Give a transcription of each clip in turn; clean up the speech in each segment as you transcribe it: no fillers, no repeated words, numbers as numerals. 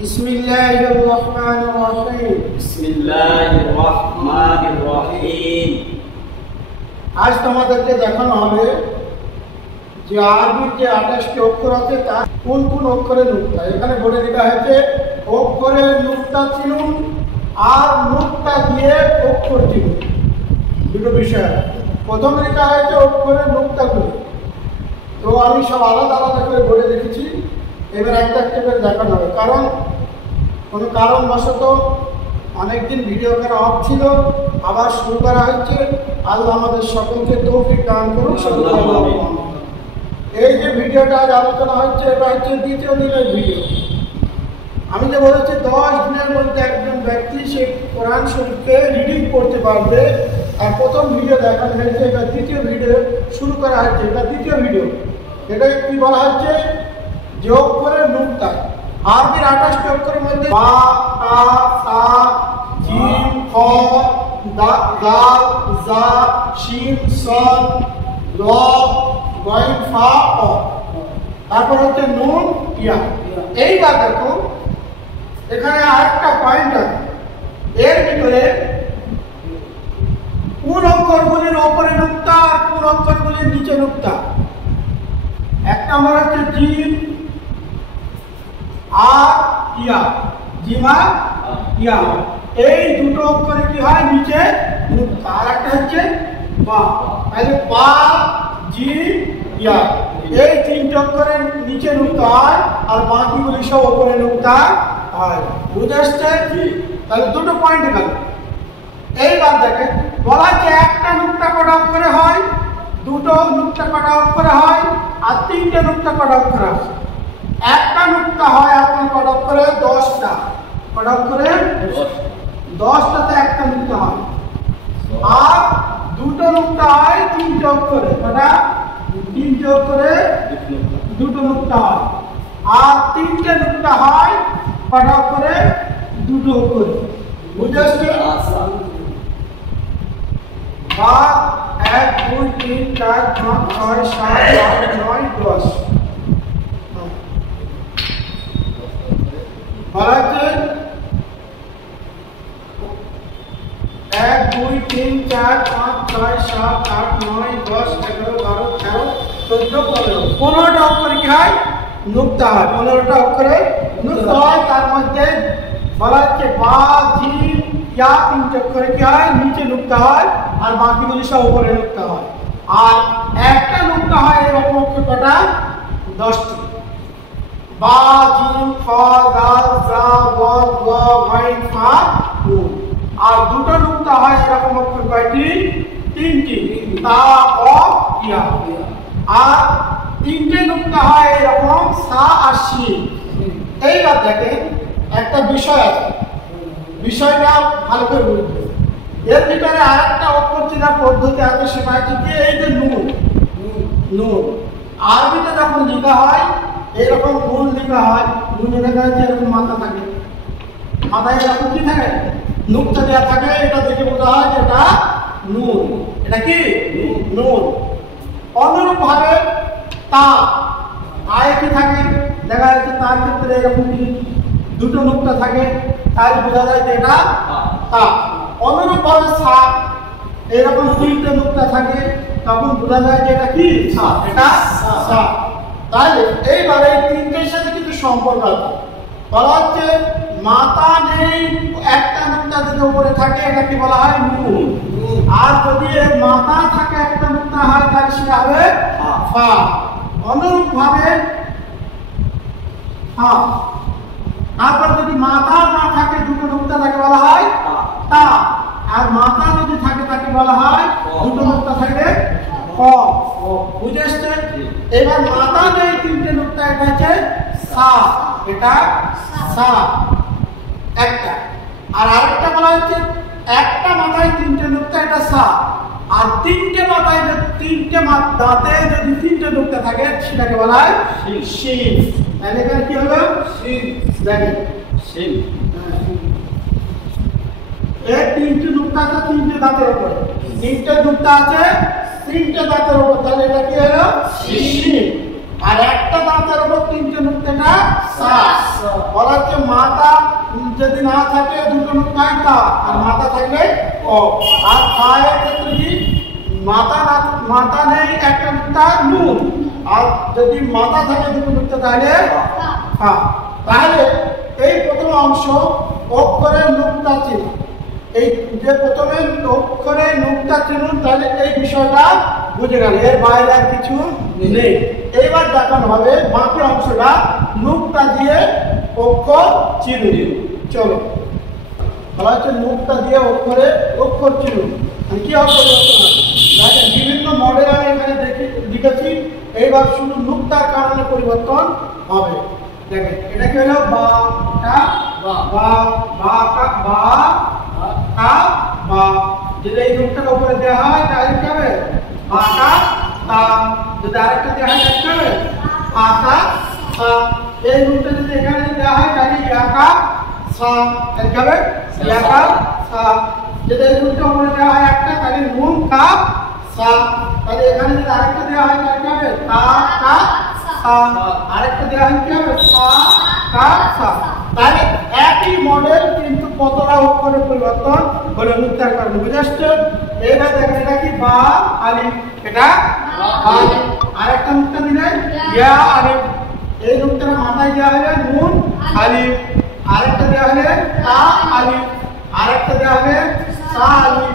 বিসমিল্লাহির-রহমানির-রহিম। আজ তোমাদেরকে দেখানো হবে যে আরবির যে 28টি অক্ষর আছে তার কোন কোন অক্ষরে নুক্তা। এখানে বলে দেওয়া হয়েছে অক্ষরের নুক্তা চিনুন আর নুক্তা দিয়ে অক্ষর চিনুন, দুটো বিষয়। প্রথম লেখা হয়েছে অক্ষরের নুক্তাগুলি, তো আমি সব আলাদা আলাদা করে বলে রেখেছি। এবার একটা একটা করে দেখানো হবে, কারণ কোনো কারণবশত অনেকদিন ভিডিও করা অফ ছিল, আবার শুরু করা হচ্ছে। আল্লাহ আমাদের সকলকে তৌফিক দান করুন। এই যে ভিডিওটা আজ আলোচনা হচ্ছে, এটা হচ্ছে দ্বিতীয় দিনের ভিডিও। আমি যে বলেছি 10 দিনের মধ্যে একজন ব্যক্তি সে কোরআন শরীফকে রিডিং করতে পারবে, আর প্রথম ভিডিও দেখানো হয়েছে, এটা দ্বিতীয় ভিডিও শুরু করা হচ্ছে। এটা দ্বিতীয় ভিডিও। এটা কি বলা হচ্ছে যে অক্ষরের নুক্তা। আরবির 28টি অক্ষরের মধ্যে বা, তা, সা, জিম, খ, দাল, জা, শিন, সদ, ল, গইন, ফা, ক। তারপর হচ্ছে নুন, ইয়া। এইবার দেখো এখানে আরেকটা পয়েন্ট আছে, এর ভিতরে কোন অক্ষরগুলির ওপরে নুক্তা আর কোন অক্ষরগুলির নিচে নুক্তা। এক নম্বর হচ্ছে জিম আর ইয়া, জিমা ইয়া, এই দুটো অক্ষরে কি হয় নিচে নুক্তা। আর একটা হচ্ছে বা, তাহলে বা, জিম, ইয়া, এই তিনটে অক্ষরের নিচে নুক্তা হয় আর বাকিগুলি সব ওপরে নুক্তা হয়। বুঝে আসছে? তাহলে দুটো পয়েন্ট গেল। এইবার দেখেন বলা যে একটা নুক্তা কটা অক্ষরে হয়, দুটো নুক্তা কটা অক্ষরে হয়, আর তিনটে নুক্তা কটা অক্ষরে হয়। একটা নুক্তা হয় আপনার কটা অক্ষরে? 10টা। কটা অক্ষরে? 10টাতে একটা নুক্তা হয়। আর দুটো নুক্তা হয় তিনটে অক্ষরে। কটা? তিনটে অক্ষরে দুটো নুক্তা হয়। আর তিনটে নুক্তা হয় কটা অক্ষরে? দুটো অক্ষরে। বুঝে আসছে? বা 1 2 3 4 5 6 7 8 9 10 বলা হচ্ছে 1 2 3 4 5 6 7 8 9 10 11 12 13 14 15 15টা অক্ষরে কি হয়? নুক্তা হয়। 15টা অক্ষরে নুক্তা হয়। তার মধ্যে বলা হচ্ছে বা, জিম, ইয়া, তিনটে অক্ষরে কি হয়? নিচে নুক্তা হয়, আর বাকিগুলি সব উপরে নুক্তা হয়। আর একটা নুক্তা হয় এরকম অক্ষর কটা? 10টি। বা, জিম, খ, দাল, জা, বদ, ল, গইন, ফা, নুন। আর দুটো নুক্তা হয় এরকম অক্ষর কয়টি? 3টি। তা, ক, ইয়া। আর তিনটে নুক্তা হয় এরকম সা আর শিন। এইবার দেখেন একটা বিষয় আছে, বিষয়টা ভালো করে বুঝতে। এর ভিতরে আরেকটা অক্ষর চেনার পদ্ধতি আছে, সেটা হচ্ছে কি এই যে নুন। নুন আরবিতে যখন লেখা হয় এরকম নুন লেখা হয়। নুনে লেখা হচ্ছে এরকম মাথা থাকে, মাথায় এরকম কি থাকে? নুক্তা দেওয়া থাকে। এটা দেখে বোঝা হয় যে এটা নুন। এটা কি? নুন। অনুরূপ ভাবে তা, আয় কি থাকে? দেখা যাচ্ছে তার ক্ষেত্রে এরকম দুটো নুক্তা থাকে, তাই বোঝা যায় যে এটা তা। অনুরূপ ভাবে সা, এরকম তিনটে নুক্তা থাকে, তখন বোঝা যায় যে এটা কি? সা। এটা সা। তাহলে এইবারে তিনটের সাথে কিছু সম্পর্ক আছে। বলা হচ্ছে মাথা নেই, একটা নুক্তা যদি উপরে থাকে এটা কি বলা হয়? নুন। আর যদি মাথা থাকে একটা নুক্তা হয় তাহলে সেটা হবে ফা। অনুরূপ ভাবে হ্যাঁ, তারপর যদি মাথা না থাকে দুটো নুক্তা তাকে বলা হয় তা। আর মাথা যদি থাকে তাকে বলা হয় দুটো নুক্তা থাকে ক। বুঝে আসছে? এবার মাথা নেই তিনটে নুক্তা, এটা হচ্ছে সা। এটা সা একটা। আর আরেকটা বলা হচ্ছে একটা মাথায় তিনটে নুক্তা, এটা সা। আর তিনটে মাথায় তিনটে দাঁতে যদি তিনটে নুক্তা থাকে সেটাকে বলা হয় শিন। তাহলে এখানে কি হলো? শিন। দেখেন শিন। এই তিনটে নুক্তা আছে তিনটে দাঁতের উপরে, তিনটে নুক্তা আছে তিনটে দাঁতের উপর, তাহলে এটা কি হলো? শিন। আর একটা দাঁত মাথার উপর তিনটে নুক্তাটা সা বলা হচ্ছে মাথা যদি না থাকে দুটো নুক্তায় তা আর মাথা থাকলে অ আর ফায়ের ক্ষেত্রে কি মাথা নেই একটা নুক্তা নুন আর যদি মাথা থাকে দুটো নুক্তা তাহলে ফা তাহলে এই প্রথম অংশ অক্ষরের নুক্তা চিহ্ন এই যে প্রথমে অক্ষরে নুক্তা চিহ্ন তাহলে এই বিষয়টা বুঝে গেল এর বাইরে আর কিছু নেই এইবার দেখানো হবে বাকি অংশটা নুক্তা দিয়ে অক্ষর চিহ্ন চলো বলা হচ্ছে নুক্তা দিয়ে অক্ষর চিহ্ন কি অক্ষর দেখেন বিভিন্ন মডেল আমি এখানে লিখেছি এইবার শুধু নুক্তার কারণে পরিবর্তন হবে দেখেন এটা কি হলো বা টা বা বা বা কা বা কা বা যদি এই নুক্তার উপরে দেওয়া হয় তাহলে কি হবে বা কা তা যদি আরেকটা দেওয়া হয় তাহলে কি হবে আ কা সা এই নুক্তা যদি এখানে দেওয়া হয় তাহলে ইয়া কা সা তাহলে কি হবে ইয়া কা সা যদি এই নুক্তার উপরে দেওয়া হয় একটা তাহলে নুন কা সা তাহলে এখানে যদি আরেকটা দেওয়া হয় তাহলে কি হবে তা কা সা আরেকটা দেওয়া হয় কি হবে সা কা সা তাহলে একই মডেল কিন্তু কতটা অক্ষরের পরিবর্তন হলো নুক্তার কারণে বুঝে আসছে এইবার দেখেন এটা কি বা আলিফ এটা বা আরেকটা নুক্তা দিলে ইয়া আলিফ এই নুক্তার মাথায় দেওয়া হলে নুন আলিফ আরেকটা দেওয়া হলে তা আলিফ আরেকটা দেওয়া হলে সা আলিফ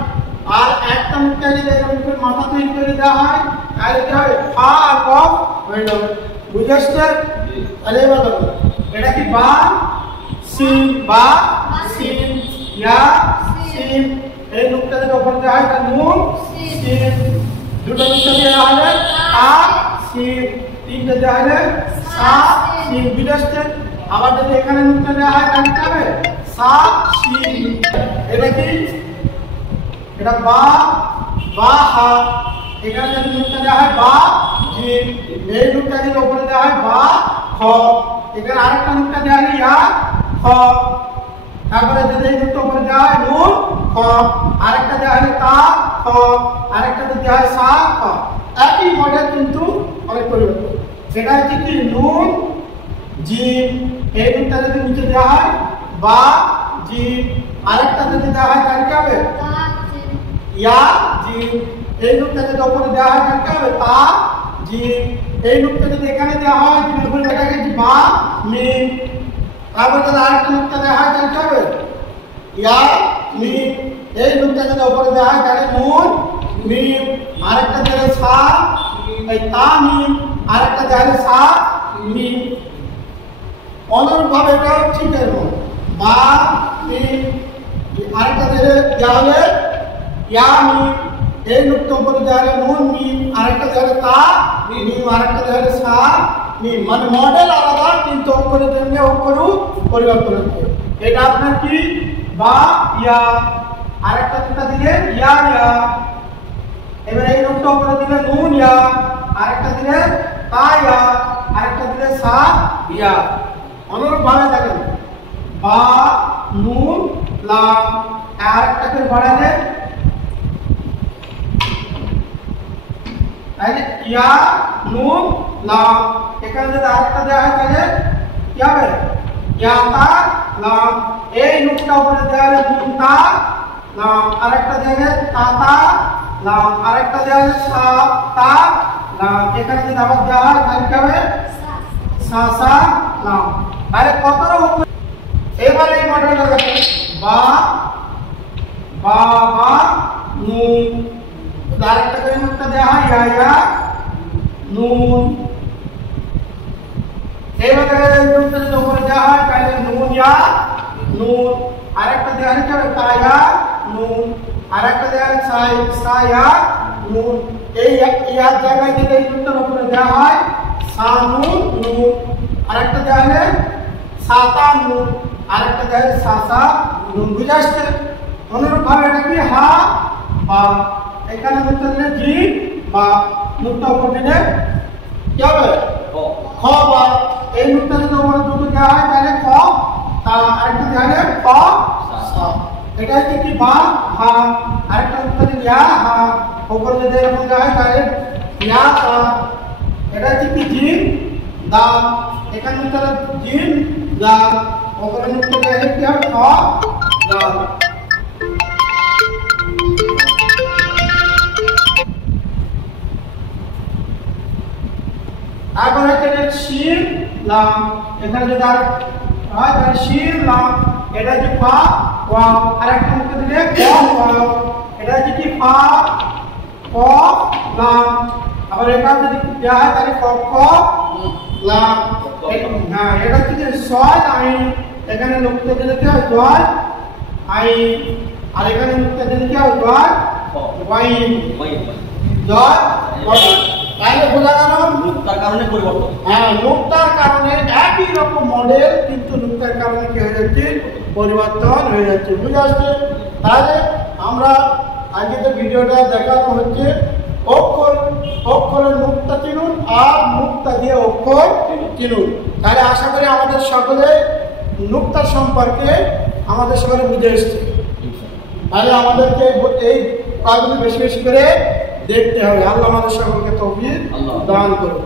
আর একটা নুক্তা যদি এরকম মাথা তৈরি করে দেওয়া হয় তাহলে কি হবে ফা আর কফ হয়ে যাবে বুঝে আসছে তাহলে এবার দেখো এটা কি বা সিন বা সিন ইয়া সিন এই নুক্তার উপর দেওয়া হয় তার নুন সিন দুটো নুক্তা দেওয়া হলে আ সিন তিনটে দেওয়া হলে সা সিন বুঝে আসছে আবার যদি এখানে নুক্তা দেওয়া হয় তাহলে কি হবে সা সিন এটা কি এটা বা বা হা এখানে যদি নুক্তা দেওয়া হয় বা জিম এই নুক্তাটির উপরে দেওয়া হয় বা খ এখানে আরেকটা নুক্তা দেওয়া হয় ইয়া খ তারপরে যদি এই নুক্তার উপরে দেওয়া হয় নুন খ আরেকটা দেওয়া হয় তা খ আরেকটা দেওয়া হয় সা খ একই মডেল কিন্তু অনেক পরিবর্তন সেটা হচ্ছে কি নুন জিম এই নুক্তা যদি নিচে দেওয়া হয় বা জিম আরেকটা যদি দেওয়া হয় তাহলে কি হবে ইয়া জিম এই নুক্তা যদি উপরে দেওয়া হয় তাহলে কি হবে তা জিম এই নুক্তা যদি এখানে দেওয়া হয় তাহলে এটাকে বা মিম তারপর যদি আরেকটা নুক্তা দেওয়া হয় তাহলে কি হবে ইয়া মিম এই নুক্তা যদি উপরে দেওয়া হয় তাহলে নুন মিম আরেকটা দেওয়া হয় সা এই তা মিম আরেকটা দেওয়া হয় সা মিম অনুরূপভাবে এটা ঠিক এরকম বা মিম আরেকটা দেওয়া হলে ইয়া মিম এই নুক্তা উপরে দেওয়া হলে নুন মিম আরেকটা দেওয়া হলে তা মিম আরেকটা দেওয়া হলে সা মিম মানে মডেল আলাদা কিন্তু অক্ষরের জন্য অক্ষরও পরিবর্তন হচ্ছে এটা আপনার কি বা ইয়া আরেকটা নুক্তা দিলে ইয়া ইয়া এবার এই নুক্তা উপরে দিলে নুন ইয়া আরেকটা দিলে তা ইয়া আরেকটা দিলে সা ইয়া অনুরূপভাবে দেখেন বা নুন লাম আরেকটাকে বাড়ালে তাহলে ইয়া নুন লাম এখানে যদি আরেকটা দেওয়া হয় তাহলে কি হবে ইয়া তা লাম এই নুনটা উপরে দেওয়া হলে নুন তা লাম আরেকটা দেওয়া হলে তা তা লাম আরেকটা দেওয়া হলে সা তা লাম এখানে যদি আবার দেওয়া হয় তাহলে কি হবে সা সা লাম তাহলে কত রকম এবার এই মডেলটা দেখেন বা বা বা নুন আরেকটা করে নুনটা দেওয়া হয় ইয়া ইয়া নুন এইভাবে নুনটা যদি উপরে দেওয়া হয় তাহলে নুন ইয়া নুন আরেকটা দেওয়া হয় কি হবে তা ইয়া নুন আরেকটা দেওয়া হয় সা ইয়া নুন এই ইয়ার জায়গায় যদি এই নুনটার উপরে দেওয়া হয় সা নুন নুন আরেকটা দেওয়া হলে সা তা নুন আরেকটা দেওয়া হয় সা সা নুন বুঝে আসছে অনুরূপভাবে এটা কি হা বা এখানে নুক্তা দিলে জি বা নুক্তা উপর দিলে কি হবে খ বা এই নুক্তা যদি উপরে দুটো দেওয়া হয় তাহলে খ আরেকটা দেওয়া হলে খ সা এটা হচ্ছে কি বা হা আরেকটা নুক্তা দিলে ইয়া হা উপরে যদি এরকম দেওয়া হয় তাহলে ইয়া তা এটা হচ্ছে কি জি দাল এখানে তারা জিম দাল ওপরে নুক্তা গেলে কি হবে খ দাল এখন হচ্ছে শির লাম এখানে যদি আর হয় তাহলে শির লাম এটা যে ফা ওয়াও আর একটা মুখে দিলে ক ওয়াও এটা হচ্ছে কি ফা ক লাম আবার এখানে যদি দেওয়া হয় তাহলে ক ক লাম হ্যাঁ এটা হচ্ছে ছয় আইন এখানে নুক্তা দিলে কি হয় জয় আইন আর এখানে নুক্তা দিলে কি হয় জয় ওয়াইন জয় তাহলে বোঝা গেল নুক্তার কারণে পরিবর্তন হ্যাঁ নুক্তার কারণে একই রকম মডেল কিন্তু নুক্তার কারণে কি হয়ে যাচ্ছে পরিবর্তন হয়ে যাচ্ছে বুঝে আসছে তাহলে আমরা আজকে যে ভিডিওটা দেখানো হচ্ছে অক্ষরের নুক্তা চিনুন আর নুক্তা দিয়ে অক্ষর চিনুন তাহলে আশা করি আমাদের সকলে নুক্তার সম্পর্কে আমাদের সকলে বুঝে এসছে তাহলে আমাদেরকে এই কাজগুলো বেশি বেশি করে দেখতে হবে আল্লাহ আমাদের সকলকে তৌফিক দান করুন